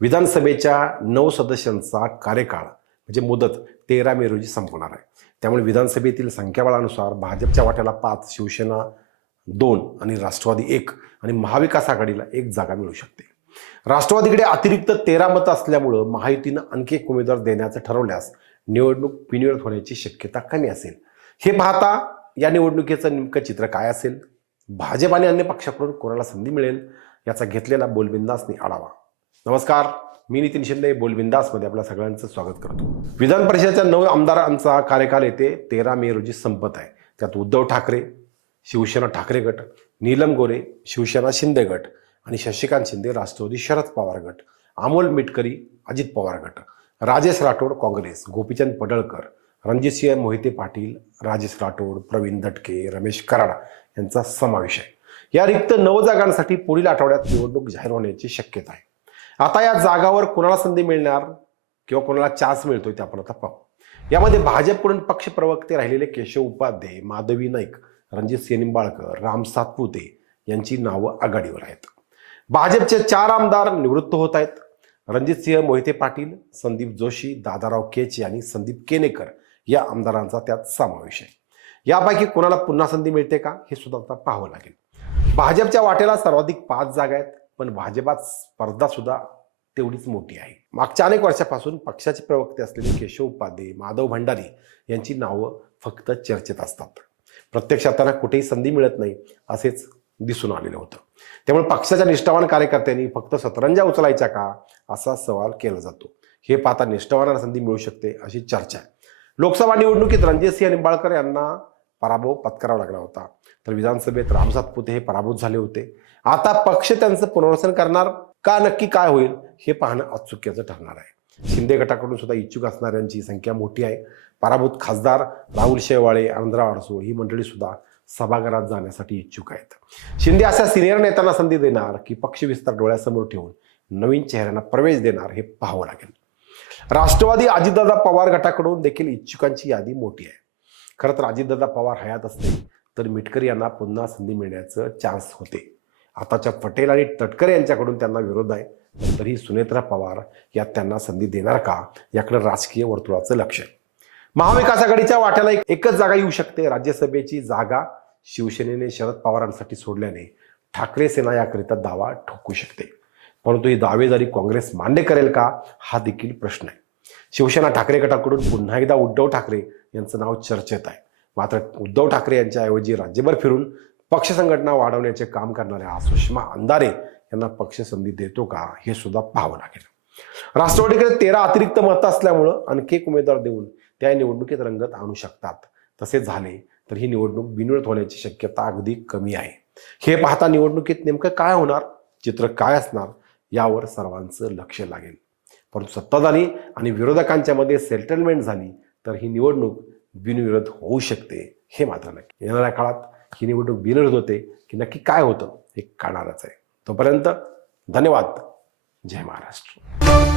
विधानसभेच्या 9 सदस्यांचा कार्यकाळ म्हणजे मुदत 13 मे रोजी संपणार आहे. त्यामुळे विधानसभेतील संख्याबळानुसार भाजपच्या वाट्याला 5, शिवसेना 2 आणि राष्ट्रवादी 1 आणि महाविकास आघाडीला 1 जागा मिळू शकते. राष्ट्रवादीकडे अतिरिक्त 13 मतं असल्यामुळं महायुतीनं आणखी एक उमेदवार देण्याचं ठरवल्यास निवडणूक बिनविरोध होण्याची शक्यता कमी असेल. हे पाहता या निवडणुकीचं नेमकं चित्र काय असेल, भाजप आणि अन्य पक्षाकडून कोणाला संधी मिळेल, याचा घेतलेला बोलबिंदासने आढावा. नमस्कार, मी नितीन शिंदे बोलबिंदासमध्ये आपल्या सगळ्यांचं स्वागत करतो. विधान परिषदेच्या 9 आमदारांचा कार्यकाल येते 13 मे रोजी संपत आहे. त्यात उद्धव ठाकरे, शिवसेना ठाकरे गट, नीलम गोरे शिवसेना शिंदे गट आणि शशिकांत शिंदे राष्ट्रवादी शरद पवार गट, अमोल मिटकरी अजित पवार गट, राजेश राठोड काँग्रेस, गोपीचंद पडळकर, रणजितसिंह मोहिते पाटील, राजेश राठोड, प्रवीण दटके, रमेश कराड यांचा समावेश आहे. या रिक्त 9 जागांसाठी पुढील आठवड्यात निवडणूक जाहीर होण्याची शक्यता आहे. आता या जागावर कोणाला संधी मिळणार किंवा कोणाला चान्स मिळतोय ते आपण आता पाहू. यामध्ये भाजपकडून पक्ष प्रवक्ते राहिलेले केशव उपाध्ये, माधवी नाईक, रणजितसिंह निंबाळकर, राम सातपुते यांची नावं आघाडीवर आहेत. भाजपचे 4 आमदार निवृत्त होत आहेत. रणजितसिंह मोहिते पाटील, संदीप जोशी, दादाराव केचे आणि संदीप केनेकर या आमदारांचा त्यात समावेश आहे. यापैकी कोणाला पुन्हा संधी मिळते का हे सुद्धा आता पाहावं लागेल. भाजपच्या वाट्याला सर्वाधिक 5 जागा आहेत, पण भाजपात स्पर्धा सुद्धा तेवढीच मोठी आहे. मागच्या अनेक वर्षापासून पक्षाचे प्रवक्ते असलेले केशव उपाध्ये, माधव भंडारी यांची नावं फक्त चर्चेत असतात. प्रत्यक्षात त्यांना कुठेही संधी मिळत नाही असेच दिसून आलेलं होतं. त्यामुळे पक्षाच्या निष्ठावान कार्यकर्त्यांनी फक्त सतरंजा उचलायच्या का असा सवाल केला जातो. हे पाहता निष्ठावानांना संधी मिळू शकते अशी चर्चा आहे. लोकसभा निवडणुकीत रणजितसिंह निंबाळकर यांना पराभव पत्करावा लागला होता, तर विधानसभेत राम सातपुते हे पराभूत झाले होते. आता पक्ष त्यांचं पुनर्वसन करणार का, नक्की काय होईल हे पाहणं औत्सुक्याचं ठरणार आहे. शिंदे गटाकडून सुद्धा इच्छुक असणाऱ्यांची संख्या मोठी आहे. पराभूत खासदार राहुल शेवाळे, आनंदराव अडसूळ ही मंडळी सुद्धा सभागृहात जाण्यासाठी इच्छुक आहेत. शिंदे अशा सिनियर नेत्यांना संधी देणार की पक्ष विस्तार डोळ्यासमोर ठेवून नवीन चेहऱ्यांना प्रवेश देणार हे पाहावं लागेल. राष्ट्रवादी अजितदादा पवार गटाकडून देखील इच्छुकांची यादी मोठी आहे. खरं तर अजितदादा पवार हयात असते तर मिटकरी यांना पुन्हा संधी मिळण्याचं चान्स होते. आताच्या पटेल आणि तटकरे यांच्याकडून त्यांना विरोध आहे, तरी सुनेत्रा पवार यात त्यांना संधी देणार का याकडे राजकीय वर्तुळाचं लक्ष आहे. महाविकास आघाडीच्या वाट्याला एकच जागा येऊ शकते. राज्यसभेची जागा शिवसेनेने शरद पवारांसाठी सोडल्याने ठाकरे सेना याकरिता दावा ठोकू शकते. परंतु ही दावेदारी काँग्रेस मान्य करेल का हा देखील प्रश्न आहे. शिवसेना ठाकरे गटाकडून पुन्हा एकदा उद्धव ठाकरे यांचं नाव चर्चेत आहे. मात्र उद्धव ठाकरे यांच्याऐवजी राज्यभर फिरून पक्ष संघटना वाढवण्याचे काम करणाऱ्या सुषमा अंधारे यांना पक्ष संधी देतो का हे सुद्धा पाहावं लागेल. राष्ट्रवादीकडे 13 अतिरिक्त मतं असल्यामुळं आणखी एक उमेदवार देऊन त्या निवडणुकीत रंगत आणू शकतात. तसे झाले तर ही निवडणूक बिनविरोध होण्याची शक्यता अगदी कमी आहे. हे पाहता निवडणुकीत नेमकं काय होणार, चित्र काय असणार यावर सर्वांचं लक्ष लागेल. परंतु सत्ताधारी आणि विरोधकांच्या मध्ये सेटलमेंट झाली तर ही निवडणूक बिनविरोध होऊ शकते हे मात्र नक्की. येणाऱ्या काळात ही निवडणूक बिनविरोध होते की नक्की काय होतं हे कळणारच आहे. तोपर्यंत धन्यवाद. जय महाराष्ट्र.